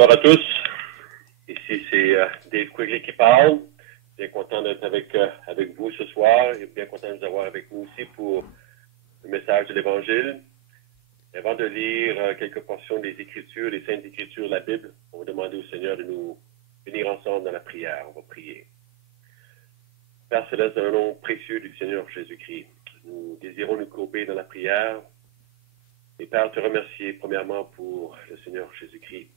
Bonsoir à tous. Ici, c'est Dave Quigley qui parle. Bien content d'être avec vous ce soir et bien content de vous avoir avec nous aussi pour le message de l'Évangile. Avant de lire quelques portions des Écritures, des Saintes Écritures de la Bible, on va demander au Seigneur de nous venir ensemble dans la prière. On va prier. Père Céleste, dans le nom précieux du Seigneur Jésus-Christ, nous désirons nous courber dans la prière. Et Père, te remercier premièrement pour le Seigneur Jésus-Christ.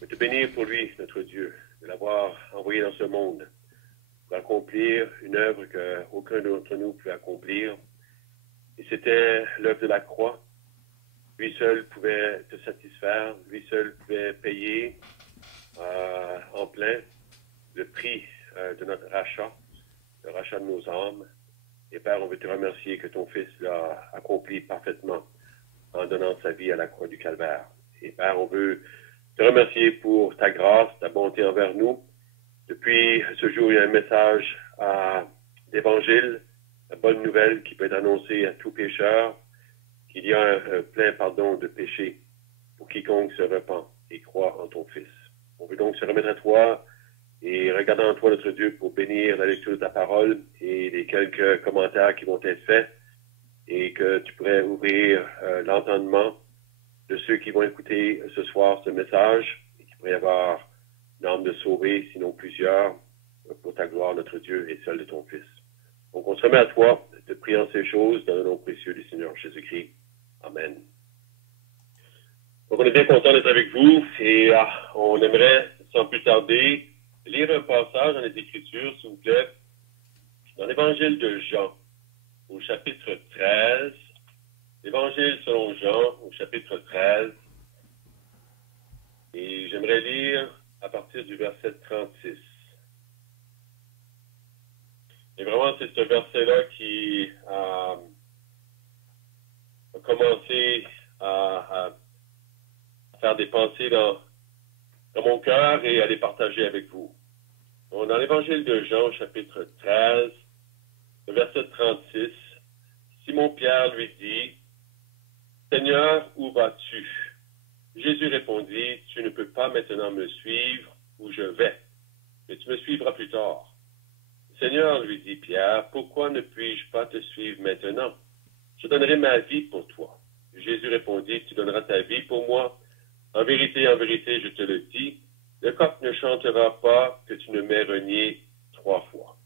De te bénir pour lui, notre Dieu, de l'avoir envoyé dans ce monde pour accomplir une œuvre qu'aucun d'entre nous peut accomplir. Et c'était l'œuvre de la croix. Lui seul pouvait te satisfaire, lui seul pouvait payer en plein le prix de notre rachat, le rachat de nos âmes. Et Père, on veut te remercier que ton Fils l'a accompli parfaitement en donnant sa vie à la croix du Calvaire. Et Père, on veut te remercier pour ta grâce, ta bonté envers nous. Depuis ce jour, il y a un message d'Évangile, la bonne nouvelle qui peut être annoncée à tout pécheur, qu'il y a un plein pardon de péché pour quiconque se repent et croit en ton Fils. On veut donc se remettre à toi et regarder en toi, notre Dieu, pour bénir la lecture de ta parole et les quelques commentaires qui vont être faits et que tu pourrais ouvrir l'entendement de ceux qui vont écouter ce soir ce message et qu'il pourrait y avoir une âme de sauver, sinon plusieurs, pour ta gloire, notre Dieu, et celle de ton Fils. Donc, on se remet à toi de prier en ces choses dans le nom précieux du Seigneur Jésus-Christ. Amen. Donc, on est bien content d'être avec vous et on aimerait, sans plus tarder, lire un passage dans les Écritures, s'il vous plaît, dans l'Évangile de Jean, au chapitre 13, l'Évangile selon Jean, au chapitre 13, et j'aimerais lire à partir du verset 36. Et vraiment, c'est ce verset-là qui a commencé à faire des pensées dans mon cœur et à les partager avec vous. Donc, dans l'Évangile de Jean, chapitre 13, le verset 36, Simon-Pierre lui dit, « Seigneur, où vas-tu? » Jésus répondit, « Tu ne peux pas maintenant me suivre où je vais, mais tu me suivras plus tard. » Seigneur, lui dit Pierre, « Pourquoi ne puis-je pas te suivre maintenant? Je donnerai ma vie pour toi. » Jésus répondit, « Tu donneras ta vie pour moi. En vérité, je te le dis, le coq ne chantera pas que tu ne m'aies renié 3 fois. »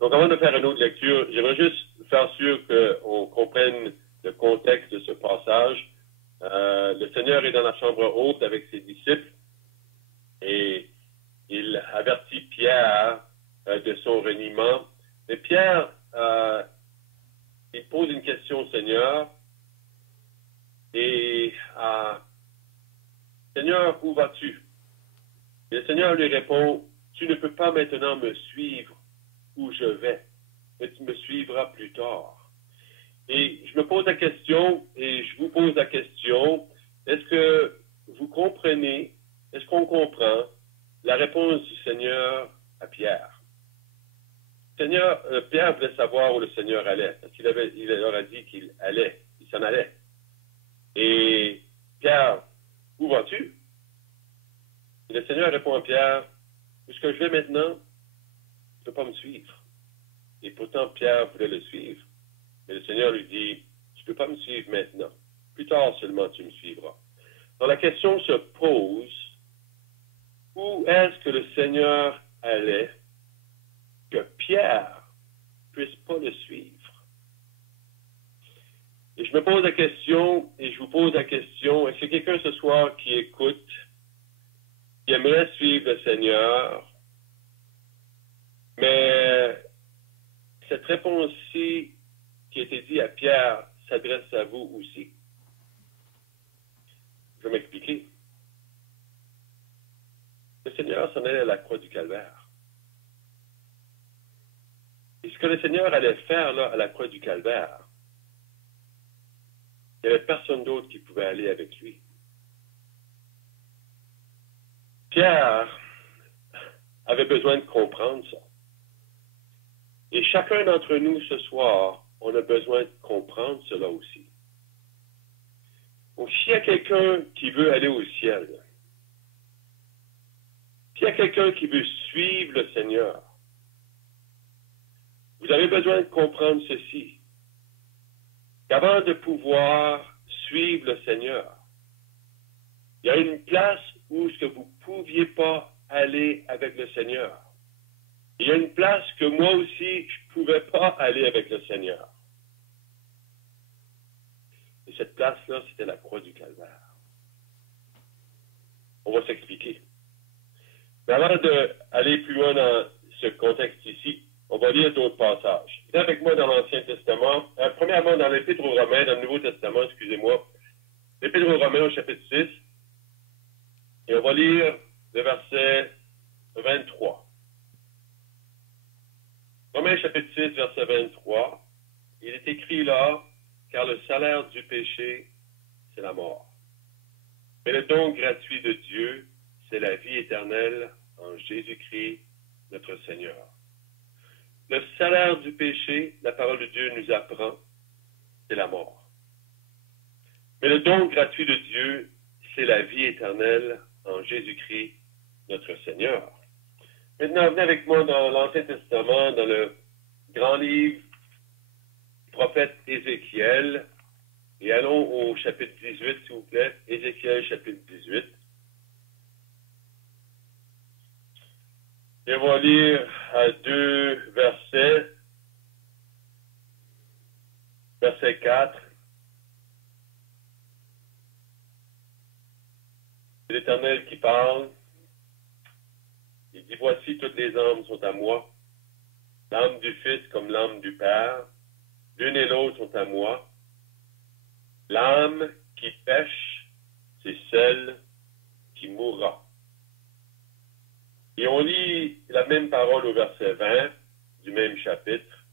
Donc, avant de faire une autre lecture, j'aimerais juste faire sûr qu'on comprenne le contexte de ce passage. Le Seigneur est dans la chambre haute avec ses disciples et il avertit Pierre de son reniement. Mais Pierre, il pose une question au Seigneur et Seigneur, où vas-tu? Et le Seigneur lui répond, tu ne peux pas maintenant me suivre où je vais, mais tu me suivras plus tard. Et je me pose la question, et je vous pose la question, est-ce que vous comprenez, est-ce qu'on comprend la réponse du Seigneur à Pierre? Pierre voulait savoir où le Seigneur allait, parce il leur a dit qu'il s'en allait. Et Pierre, où vas-tu? Et le Seigneur répond à Pierre, où est-ce que je vais maintenant? Tu ne peux pas me suivre. Et pourtant, Pierre voulait le suivre. Mais le Seigneur lui dit, tu ne peux pas me suivre maintenant. Plus tard seulement tu me suivras. Donc la question se pose, où est-ce que le Seigneur allait que Pierre ne puisse pas le suivre? Et je me pose la question, et je vous pose la question, est-ce que quelqu'un ce soir qui écoute, qui aimerait suivre le Seigneur, mais cette réponse-ci qui a été dit à Pierre s'adresse à vous aussi. Je vais m'expliquer. Le Seigneur s'en allait à la croix du Calvaire. Et ce que le Seigneur allait faire là à la croix du Calvaire, il n'y avait personne d'autre qui pouvait aller avec lui. Pierre avait besoin de comprendre ça. Et chacun d'entre nous ce soir, on a besoin de comprendre cela aussi. Donc, s'il y a quelqu'un qui veut aller au ciel, S'il y a quelqu'un qui veut suivre le Seigneur, vous avez besoin de comprendre ceci. Qu'avant de pouvoir suivre le Seigneur, il y a une place où ce que vous ne pouviez pas aller avec le Seigneur. Il y a une place que moi aussi, je ne pouvais pas aller avec le Seigneur. Et cette place-là, c'était la croix du Calvaire. On va s'expliquer. Mais avant d'aller plus loin dans ce contexte ici, on va lire d'autres passages. Venez avec moi dans l'Ancien Testament. Premièrement, dans l'Épître aux Romains, dans le Nouveau Testament, excusez-moi. L'Épître aux Romains au chapitre 6. Et on va lire le verset 23. Romains chapitre 6, verset 23. Il est écrit là, car le salaire du péché, c'est la mort. Mais le don gratuit de Dieu, c'est la vie éternelle en Jésus-Christ, notre Seigneur. Le salaire du péché, la parole de Dieu nous apprend, c'est la mort. Mais le don gratuit de Dieu, c'est la vie éternelle en Jésus-Christ, notre Seigneur. Maintenant, venez avec moi dans l'Ancien Testament, dans le grand livre du prophète Ézéchiel, et allons au chapitre 18, s'il vous plaît. Ézéchiel, chapitre 18. Et on va lire à 2 versets. Verset 4. C'est l'Éternel qui parle. Il dit, voici toutes les âmes sont à moi. L'âme du Fils comme l'âme du Père. L'une et l'autre sont à moi. L'âme qui pêche, c'est celle qui mourra. Et on lit la même parole au verset 20 du même chapitre.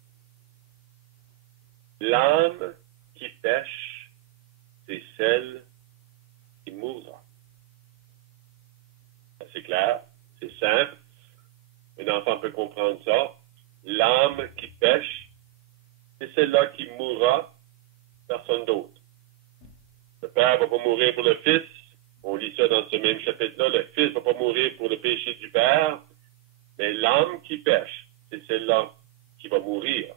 L'âme qui pêche, c'est celle qui mourra. C'est clair, c'est simple. Un enfant peut comprendre ça. L'âme qui pêche, c'est celle-là qui mourra, personne d'autre. Le Père ne va pas mourir pour le Fils. On lit ça dans ce même chapitre-là. Le Fils ne va pas mourir pour le péché du Père. Mais l'âme qui pêche, c'est celle-là qui va mourir.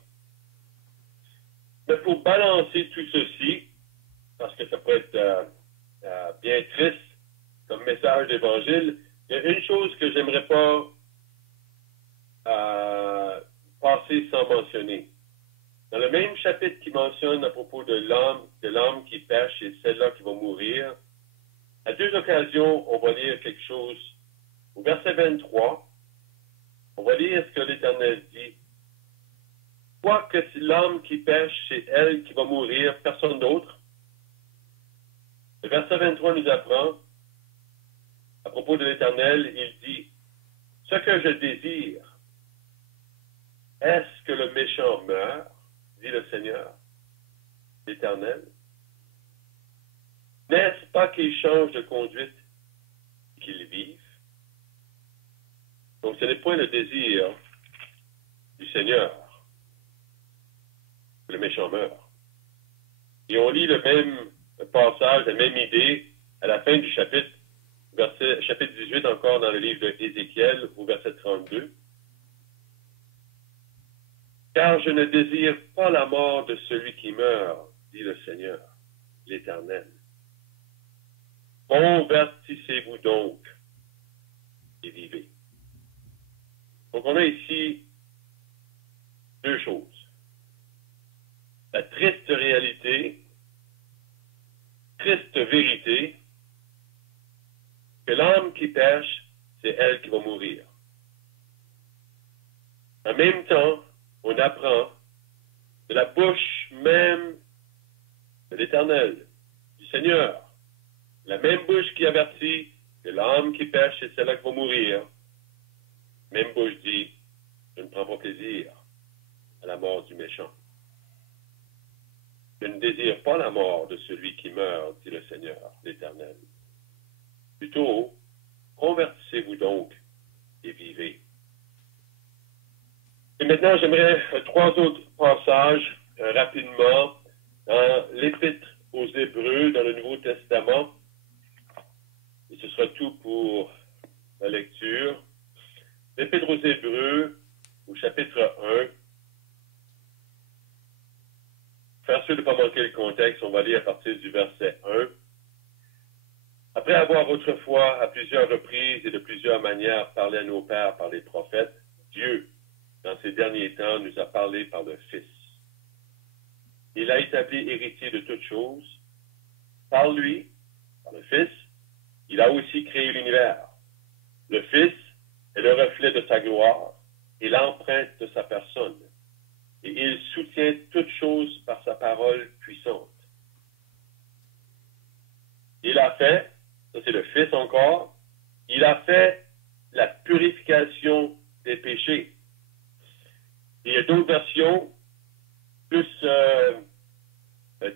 Mais pour balancer tout ceci, parce que ça peut être bien triste comme message d'Évangile, il y a une chose que j'aimerais pas passer sans mentionner. Dans le même chapitre qui mentionne à propos de l'âme qui pêche et celle-là qui va mourir, à 2 occasions, on va lire quelque chose. Au verset 23, on va lire ce que l'Éternel dit. Quoique l'âme qui pêche, c'est elle qui va mourir, personne d'autre. Le verset 23 nous apprend, à propos de l'Éternel, il dit, ce que je désire, est-ce que le méchant meurt, dit le Seigneur, l'Éternel? N'est-ce pas qu'il change de conduite, qu'il vive? Donc ce n'est point le désir du Seigneur que le méchant meurt. Et on lit le même passage, la même idée à la fin du chapitre, chapitre 18 encore dans le livre d'Ézéchiel, au verset 32. Car je ne désire pas la mort de celui qui meurt, dit le Seigneur, l'Éternel. Convertissez-vous donc et vivez. Donc on a ici 2 choses. La triste réalité, triste vérité, que l'âme qui pêche, c'est elle qui va mourir. En même temps, on apprend de la bouche même de l'Éternel, du Seigneur, la même bouche qui avertit que l'âme qui pêche, c'est celle-là qui va mourir. Même bouche dit, je ne prends pas plaisir à la mort du méchant. Je ne désire pas la mort de celui qui meurt, dit le Seigneur, l'Éternel. Plutôt, convertissez-vous donc et vivez. Et maintenant, j'aimerais 3 autres passages rapidement dans l'Épître aux Hébreux, dans le Nouveau Testament. Et ce sera tout pour la lecture. L'Épître aux Hébreux, au chapitre 1. Faire sûr de ne pas manquer le contexte, on va lire à partir du verset 1. Après avoir autrefois, à plusieurs reprises et de plusieurs manières, parlé à nos pères par les prophètes, Dieu, dans ces derniers temps, nous a parlé par le Fils. Il a établi héritier de toutes choses. Par lui, par le Fils, il a aussi créé l'univers. Le Fils est le reflet de sa gloire et l'empreinte de sa personne. Et il soutient toutes choses par sa parole puissante. Il a fait, ça c'est le Fils encore, il a fait la purification des péchés. Et il y a d'autres versions plus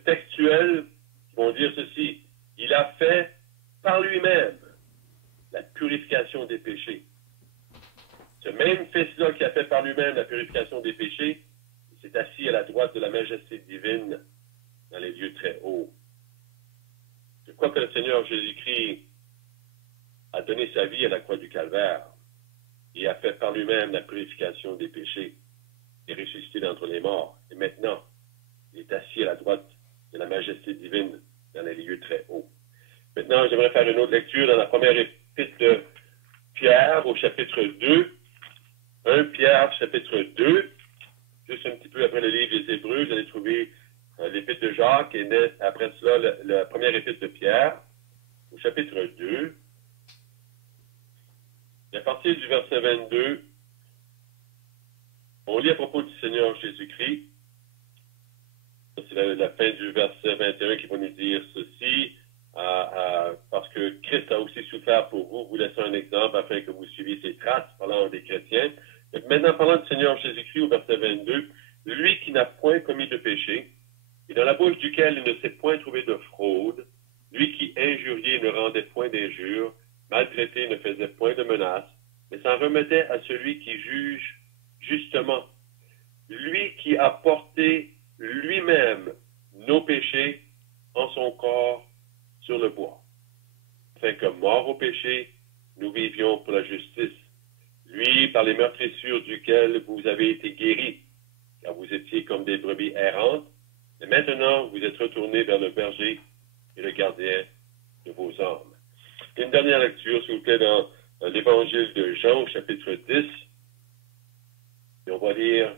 textuelles qui vont dire ceci. Il a fait par lui-même la purification des péchés. Ce même Fils-là qui a fait par lui-même la purification des péchés, il s'est assis à la droite de la majesté divine dans les lieux très hauts. Je crois que le Seigneur Jésus-Christ a donné sa vie à la croix du Calvaire et a fait par lui-même la purification des péchés et ressuscité d'entre les morts. Et maintenant, il est assis à la droite de la majesté divine dans les lieux très hauts. Maintenant, j'aimerais faire une autre lecture dans la première épître de Pierre au chapitre 2. 1 Pierre chapitre 2, juste un petit peu après le livre des Hébreux, vous allez trouver l'épître de Jacques et après cela la première épître de Pierre au chapitre 2. Et à partir du verset 22, on lit à propos du Seigneur Jésus-Christ. C'est la fin du verset 21 qui va nous dire ceci. Parce que Christ a aussi souffert pour vous, vous laissez un exemple afin que vous suiviez ses traces, parlant des chrétiens. Et maintenant, parlant du Seigneur Jésus-Christ au verset 22, lui qui n'a point commis de péché, et dans la bouche duquel il ne s'est point trouvé de fraude, lui qui injuriait ne rendait point d'injures, maltraité ne faisait point de menaces, mais s'en remettait à celui qui juge justement, lui qui a porté lui-même nos péchés en son corps sur le bois, afin que, mort au péché, nous vivions pour la justice. Lui, par les meurtrissures duquel vous avez été guéris, car vous étiez comme des brebis errantes, et maintenant vous êtes retournés vers le berger et le gardien de vos âmes. Une dernière lecture, s'il vous plaît, dans l'évangile de Jean, au chapitre 10. Et on va lire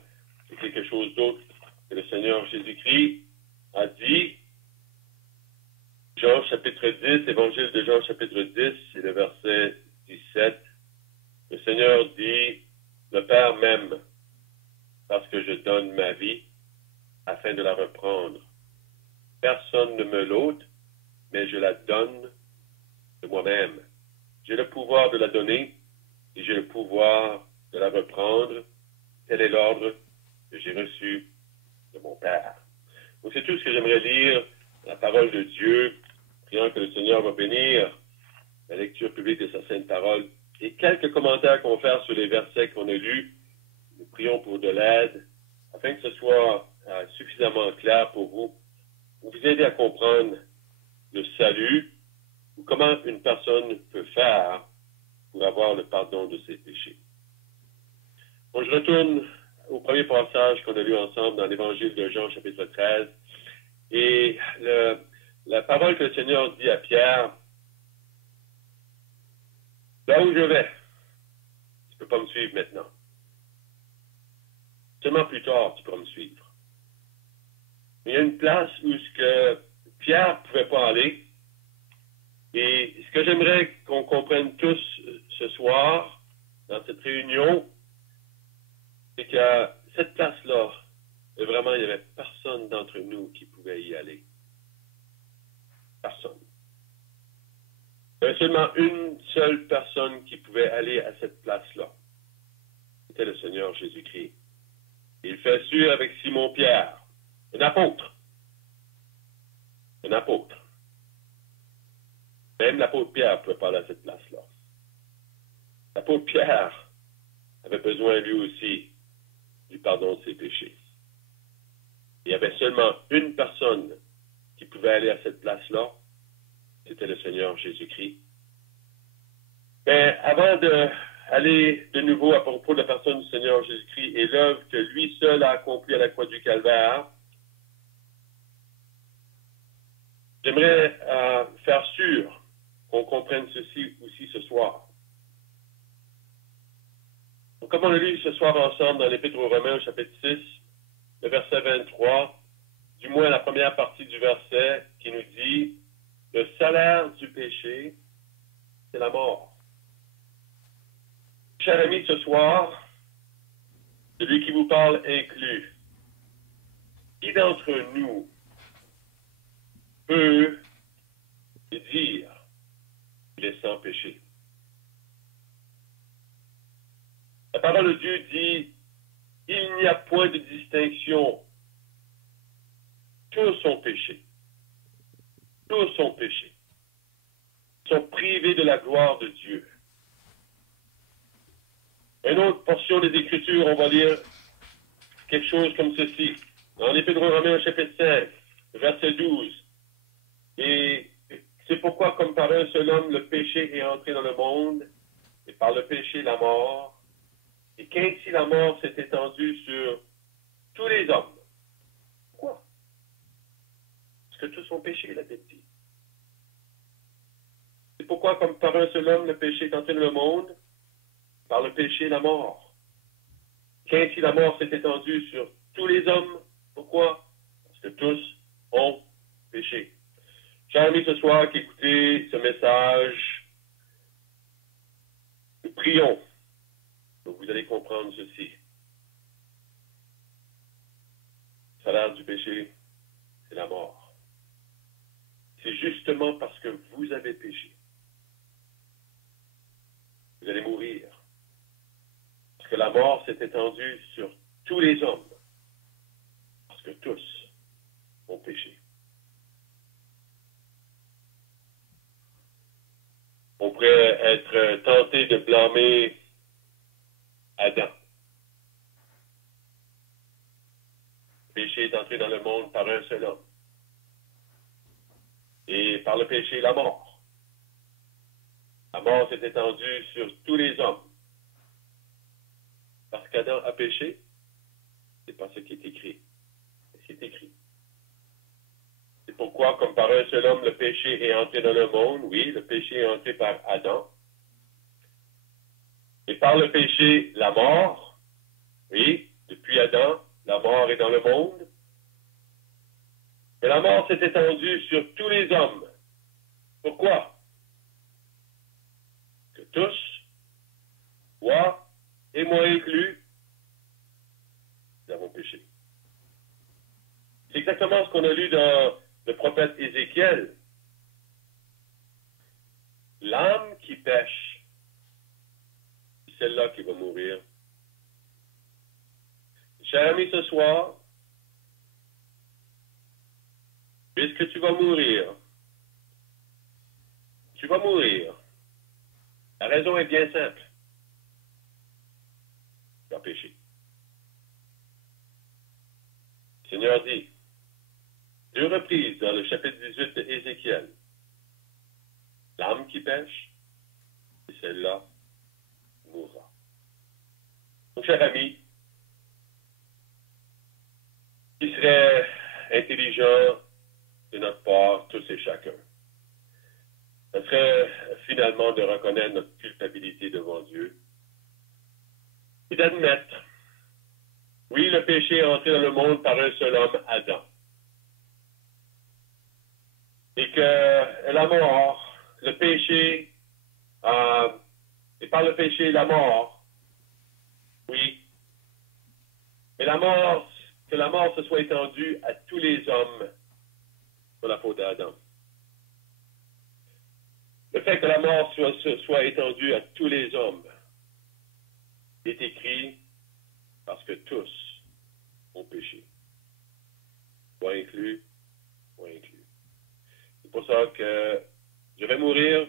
quelque chose d'autre que le Seigneur Jésus-Christ a dit. Jean chapitre 10, évangile de Jean chapitre 10, c'est le verset 17. Le Seigneur dit, le Père m'aime parce que je donne ma vie afin de la reprendre. Personne ne me l'ôte, mais je la donne de moi-même. J'ai le pouvoir de la donner et j'ai le pouvoir de la reprendre. Tel est l'ordre que j'ai reçu de mon Père. Donc c'est tout ce que j'aimerais lire, la parole de Dieu, priant que le Seigneur va bénir la lecture publique de sa sainte parole et quelques commentaires qu'on va faire sur les versets qu'on a lus. Nous prions pour de l'aide afin que ce soit suffisamment clair pour vous aider à comprendre le salut ou comment une personne peut faire pour avoir le pardon de ses péchés. Bon, je retourne au premier passage qu'on a lu ensemble dans l'évangile de Jean, chapitre 13. Et la parole que le Seigneur dit à Pierre, là où je vais, tu ne peux pas me suivre maintenant. Seulement plus tard, tu pourras me suivre. Il y a une place où ce que Pierre ne pouvait pas aller. Et ce que j'aimerais qu'on comprenne tous ce soir, dans cette réunion, c'est qu'à cette place-là, vraiment, il n'y avait personne d'entre nous qui pouvait y aller. Personne. Il y avait seulement une seule personne qui pouvait aller à cette place-là. C'était le Seigneur Jésus-Christ. Il fait sûr avec Simon-Pierre, un apôtre. Un apôtre. Même l'apôtre Pierre ne pouvait pas aller à cette place-là. L'apôtre Pierre avait besoin lui aussi du pardon de ses péchés. Il y avait seulement une personne qui pouvait aller à cette place-là, c'était le Seigneur Jésus-Christ. Mais avant d'aller de nouveau à propos de la personne du Seigneur Jésus-Christ et l'œuvre que lui seul a accomplie à la croix du Calvaire, j'aimerais faire sûr qu'on comprenne ceci aussi ce soir. Donc, comme on a lu ce soir ensemble dans l'Épître aux Romains, au chapitre 6, le verset 23, du moins la première partie du verset qui nous dit « Le salaire du péché, c'est la mort ». Cher ami, ce soir, celui qui vous parle inclus, qui d'entre nous peut dire qu'il est sans péché? La parole de Dieu dit, il n'y a point de distinction. Tous sont péchés. Tous sont péchés. Ils sont privés de la gloire de Dieu. Une autre portion des Écritures, on va lire quelque chose comme ceci. Dans l'Épître aux Romains, chapitre 5, verset 12. Et c'est pourquoi, comme par un seul homme, le péché est entré dans le monde, et par le péché, la mort. Et qu'ainsi la mort s'est étendue sur tous les hommes. Pourquoi? Parce que tous ont péché, la Bible dit. C'est pourquoi, comme par un seul homme, le péché est entré dans le monde, par le péché, la mort. Qu'ainsi la mort s'est étendue sur tous les hommes. Pourquoi? Parce que tous ont péché. Chers amis, ce soir qui écoutez ce message, nous prions. Donc vous allez comprendre ceci. Le salaire du péché, c'est la mort. C'est justement parce que vous avez péché. Vous allez mourir. Parce que la mort s'est étendue sur tous les hommes. Parce que tous ont péché. On pourrait être tenté de blâmer Adam. Le péché est entré dans le monde par un seul homme. Et par le péché, la mort. La mort s'est étendue sur tous les hommes. Parce qu'Adam a péché, c'est pas ce qui est écrit. C'est ce qui est écrit. C'est pourquoi, comme par un seul homme, le péché est entré dans le monde. Oui, le péché est entré par Adam. Et par le péché, la mort. Oui, depuis Adam, la mort est dans le monde. Mais la mort s'est étendue sur tous les hommes. Pourquoi? Que tous, toi et moi inclus, nous avons péché. C'est exactement ce qu'on a lu dans le prophète Ézéchiel. L'âme qui pêche, c'est celle-là qui va mourir. Cher ami, ce soir, puisque tu vas mourir, tu vas mourir. La raison est bien simple. Tu as péché. Le Seigneur dit, 2 reprises dans le chapitre 18 de Ézéchiel, l'âme qui pêche, et celle-là mourra. Donc, cher ami, qui serait intelligent de notre part, tous et chacun, ce serait finalement de reconnaître notre culpabilité devant Dieu et d'admettre, oui, le péché est entré dans le monde par un seul homme, Adam. Et que la mort, le péché, et par le péché, la mort, oui, mais la mort, que la mort se soit étendue à tous les hommes pour la faute d'Adam. Le fait que la mort soit étendue à tous les hommes est écrit parce que tous ont péché. Toi inclus, moi inclus. C'est pour ça que je vais mourir,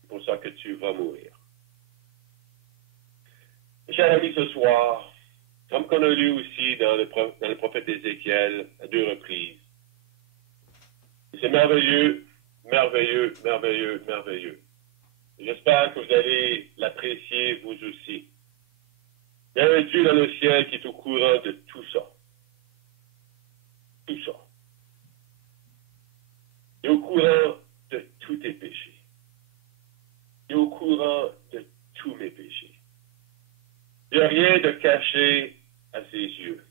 c'est pour ça que tu vas mourir. Chers amis, ce soir, comme qu'on a lu aussi dans le prophète Ézéchiel à 2 reprises, c'est merveilleux, merveilleux, merveilleux, merveilleux. J'espère que vous allez l'apprécier vous aussi. Il y a un Dieu dans le ciel qui est au courant de tout ça. Tout ça. Il est au courant de tous tes péchés. Il est au courant de tous mes péchés. Il n'y a rien de caché à ses yeux.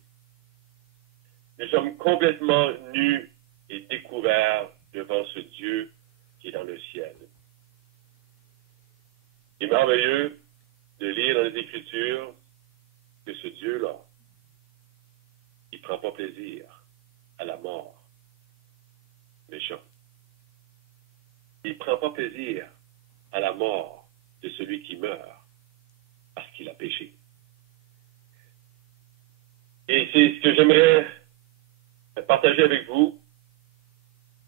Nous sommes complètement nus et découverts devant ce Dieu qui est dans le ciel. Il est merveilleux de lire dans les Écritures que ce Dieu-là, il ne prend pas plaisir à la mort méchant. Il ne prend pas plaisir à la mort de celui qui meurt parce qu'il a péché. Et c'est ce que j'aimerais partager avec vous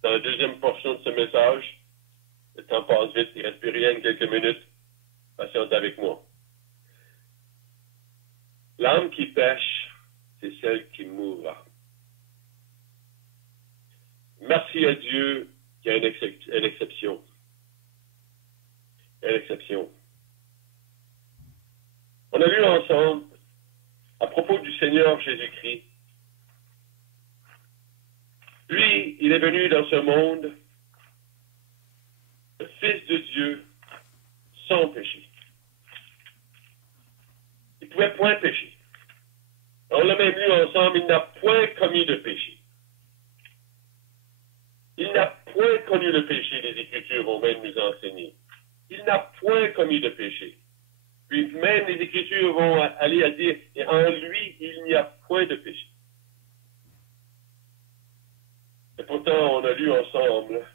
dans la deuxième portion de ce message. Le temps passe vite, il ne reste plus rien que quelques minutes. Patientez avec moi. L'âme qui pêche, c'est celle qui mourra. Merci à Dieu qu'il y a une exception. Une exception. On a lu ensemble, à propos du Seigneur Jésus-Christ, lui, il est venu dans ce monde, le Fils de Dieu, sans péché. Il ne pouvait point pécher. On l'a même lu ensemble, il n'a point commis de péché. Il n'a point connu le péché, les Écritures vont même nous enseigner. Il n'a point commis de péché. Puis même les Écritures vont aller à dire, et en lui, il n'y a point de péché. Et pourtant, on a lu ensemble,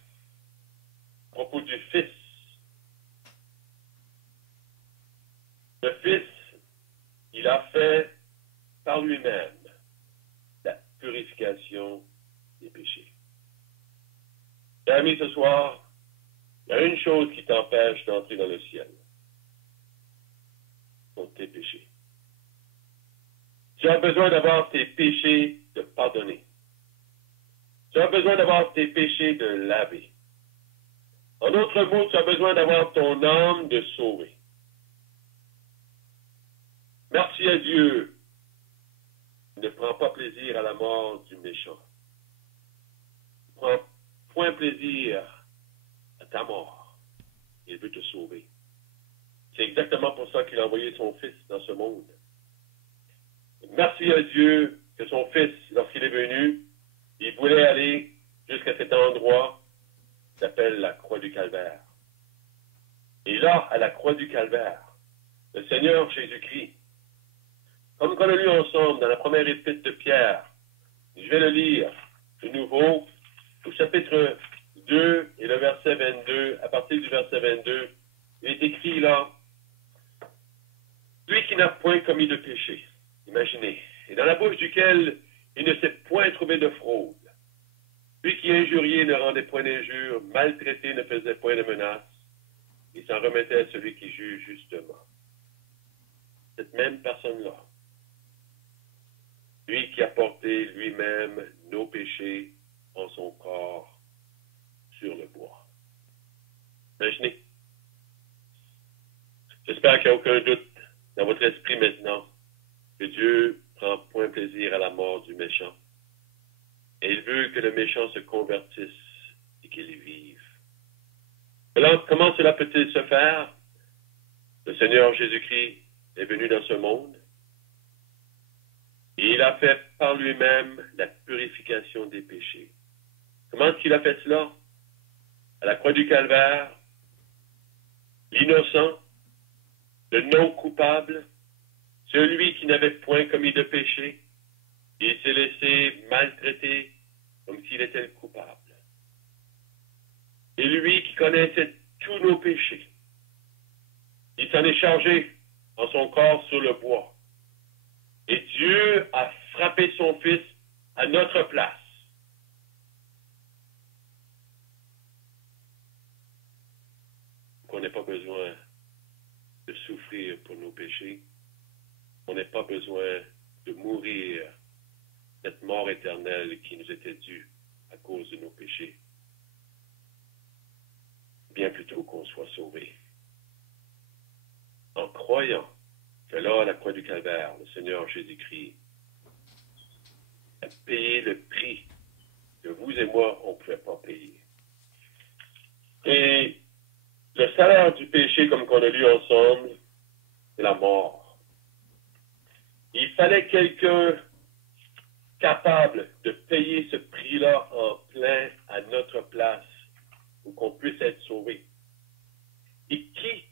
à propos du Fils. Le Fils, il a fait par lui-même la purification des péchés. Mes amis, ce soir, il y a une chose qui t'empêche d'entrer dans le ciel. Ce sont tes péchés. Tu as besoin d'avoir tes péchés de pardonner. Tu as besoin d'avoir tes péchés de laver. En d'autres mots, tu as besoin d'avoir ton âme de sauver. Merci à Dieu. Il ne prend pas plaisir à la mort du méchant. Il ne prend point plaisir à ta mort. Il veut te sauver. C'est exactement pour ça qu'il a envoyé son Fils dans ce monde. Merci à Dieu que son Fils, lorsqu'il est venu, il voulait aller jusqu'à cet endroit qui s'appelle la croix du Calvaire. Et là, à la croix du Calvaire, le Seigneur Jésus-Christ, comme on l'a lu ensemble dans la première épître de Pierre, je vais le lire de nouveau au chapitre 2 et le verset 22, à partir du verset 22, il est écrit là, « Lui qui n'a point commis de péché, imaginez, et dans la bouche duquel il ne s'est point trouvé de fraude, lui qui injuriait ne rendait point d'injure, maltraité ne faisait point de menace, il s'en remettait à celui qui juge justement. » Cette même personne-là, lui qui a porté lui-même nos péchés en son corps sur le bois. Imaginez. J'espère qu'il n'y a aucun doute dans votre esprit maintenant que Dieu prend point plaisir à la mort du méchant. Et il veut que le méchant se convertisse et qu'il y vive. Alors, comment cela peut-il se faire? Le Seigneur Jésus-Christ est venu dans ce monde et il a fait par lui-même la purification des péchés. Comment est-ce qu'il a fait cela? À la croix du Calvaire, l'innocent, le non coupable, celui qui n'avait point commis de péché, il s'est laissé maltraiter comme s'il était le coupable. Et lui qui connaissait tous nos péchés, il s'en est chargé en son corps sur le bois. Et Dieu a frappé son Fils à notre place. Qu'on n'ait pas besoin de souffrir pour nos péchés. On n'a pas besoin de mourir cette mort éternelle qui nous était due à cause de nos péchés. Bien plutôt qu'on soit sauvé. croyant que là, à la croix du Calvaire, le Seigneur Jésus-Christ a payé le prix que vous et moi, on ne pouvait pas payer. Et le salaire du péché, comme qu'on a lu ensemble, c'est la mort. Il fallait quelqu'un capable de payer ce prix-là en plein à notre place pour qu'on puisse être sauvé. Et qui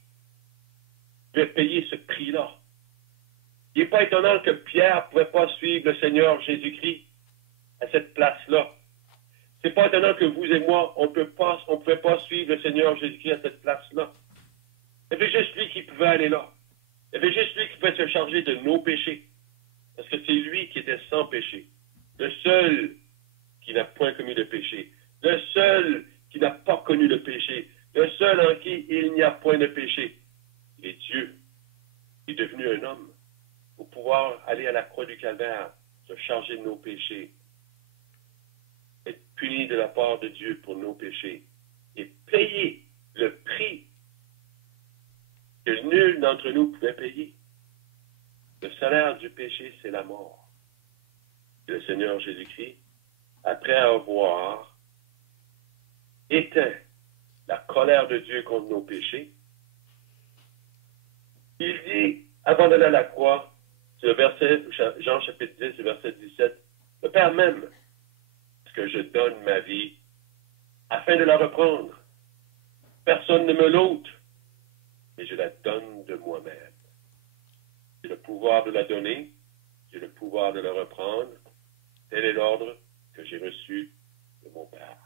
peut payer ce prix-là? Il n'est pas étonnant que Pierre ne pouvait pas suivre le Seigneur Jésus-Christ à cette place-là. C'est pas étonnant que vous et moi, on ne pouvait pas suivre le Seigneur Jésus-Christ à cette place-là. Il y avait juste lui qui pouvait aller là. Il y avait juste lui qui pouvait se charger de nos péchés. Parce que c'est lui qui était sans péché. Le seul qui n'a point commis de péché. Le seul qui n'a pas connu le péché. Le seul en qui il n'y a point de péché. Il est Dieu. Il est devenu un homme pour pouvoir aller à la croix du Calvaire, se charger de nos péchés, être puni de la part de Dieu pour nos péchés et payer le prix que nul d'entre nous pouvait payer. Le salaire du péché, c'est la mort. Et le Seigneur Jésus-Christ, après avoir éteint la colère de Dieu contre nos péchés, il dit, avant d'aller à la croix, c'est le verset, Jean chapitre 10, le verset 17, « Le Père même, parce que je donne ma vie afin de la reprendre. Personne ne me l'ôte, mais je la donne de moi-même. J'ai le pouvoir de la donner, j'ai le pouvoir de la reprendre. Tel est l'ordre que j'ai reçu de mon Père. »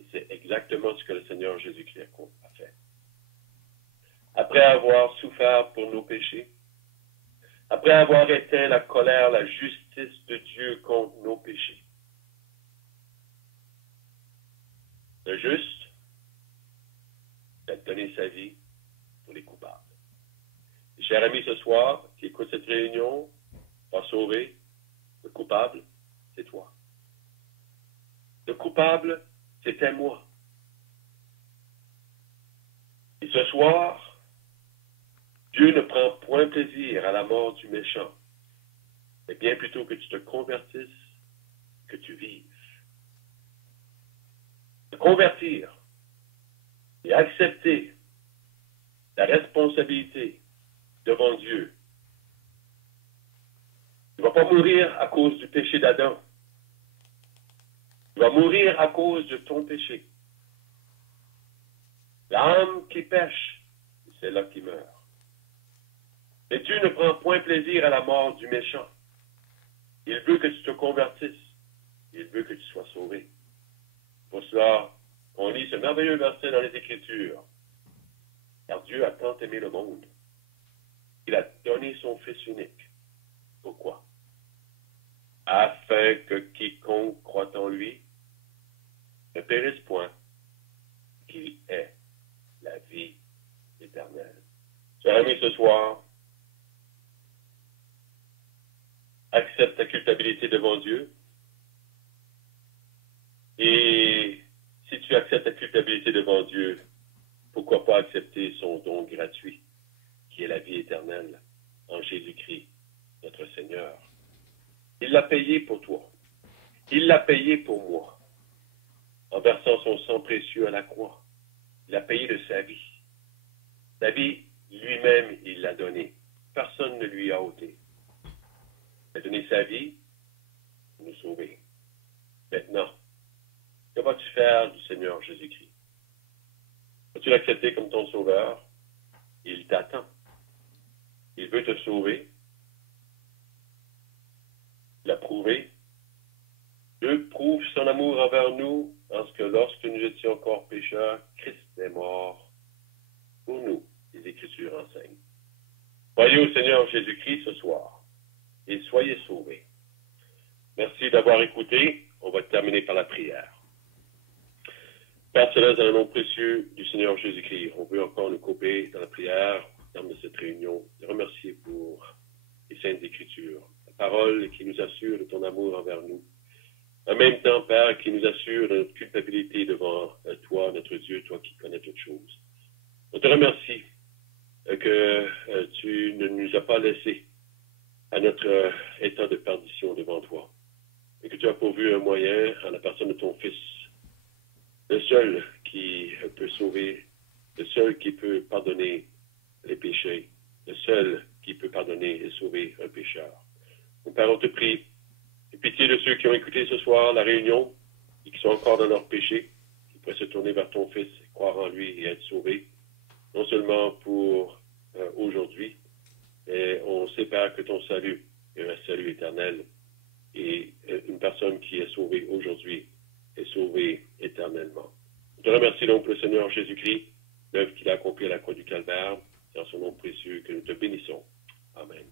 Et c'est exactement ce que le Seigneur Jésus-Christ a fait. Après avoir souffert pour nos péchés, après avoir éteint la colère, la justice de Dieu contre nos péchés, le juste a donné sa vie pour les coupables. Et chers amis, ce soir, qui écoute cette réunion, pas sauvé, le coupable, c'est toi. Le coupable, c'était moi. Et ce soir, Dieu ne prend point plaisir à la mort du méchant, mais bien plutôt que tu te convertisses, que tu vives. Te convertir et accepter la responsabilité devant Dieu. Tu ne vas pas mourir à cause du péché d'Adam. Tu vas mourir à cause de ton péché. L'âme qui pêche, c'est là qui meurt. Mais Dieu ne prend point plaisir à la mort du méchant. Il veut que tu te convertisses. Il veut que tu sois sauvé. Pour cela, on lit ce merveilleux verset dans les Écritures. Car Dieu a tant aimé le monde. Il a donné son Fils unique. Pourquoi? Afin que quiconque croit en lui ne périsse point, qu'il ait la vie éternelle. Chers amis, ce soir, accepte ta culpabilité devant Dieu. Et si tu acceptes ta culpabilité devant Dieu, pourquoi pas accepter son don gratuit, qui est la vie éternelle en Jésus-Christ, notre Seigneur. Il l'a payé pour toi. Il l'a payé pour moi, en versant son sang précieux à la croix. Il a payé de sa vie. Sa vie, lui-même, il l'a donnée. Personne ne lui a ôté. Il a donné sa vie pour nous sauver. Maintenant, que vas-tu faire du Seigneur Jésus-Christ? Vas-tu l'accepter comme ton sauveur? Il t'attend. Il veut te sauver. Il a prouvé. Dieu prouve son amour envers nous parce que lorsque nous étions encore pécheurs, Christ est mort pour nous, les Écritures enseignent. Croyez au Seigneur Jésus-Christ ce soir et soyez sauvés. Merci d'avoir écouté. On va terminer par la prière. Père Céleste, dans le nom précieux du Seigneur Jésus-Christ, on veut encore nous couper dans la prière au terme de cette réunion, te remercier pour les Saintes Écritures, la parole qui nous assure de ton amour envers nous. En même temps, Père, qui nous assure de notre culpabilité devant toi, notre Dieu, toi qui connais toutes choses. On te remercie que tu ne nous as pas laissés à notre état de perdition devant toi, et que tu as pourvu un moyen en la personne de ton Fils, le seul qui peut sauver, le seul qui peut pardonner les péchés, le seul qui peut pardonner et sauver un pécheur. Mon Père, on te prie, aie pitié de ceux qui ont écouté ce soir la réunion et qui sont encore dans leur péché, qui pourraient se tourner vers ton Fils, croire en lui et être sauvés, non seulement pour aujourd'hui, mais on sait, Père, que ton salut est un salut éternel, et une personne qui est sauvée aujourd'hui est sauvée éternellement. Je te remercie donc pour le Seigneur Jésus-Christ, l'œuvre qu'il a accomplie à la croix du Calvaire. C'est en son nom précieux que nous te bénissons. Amen.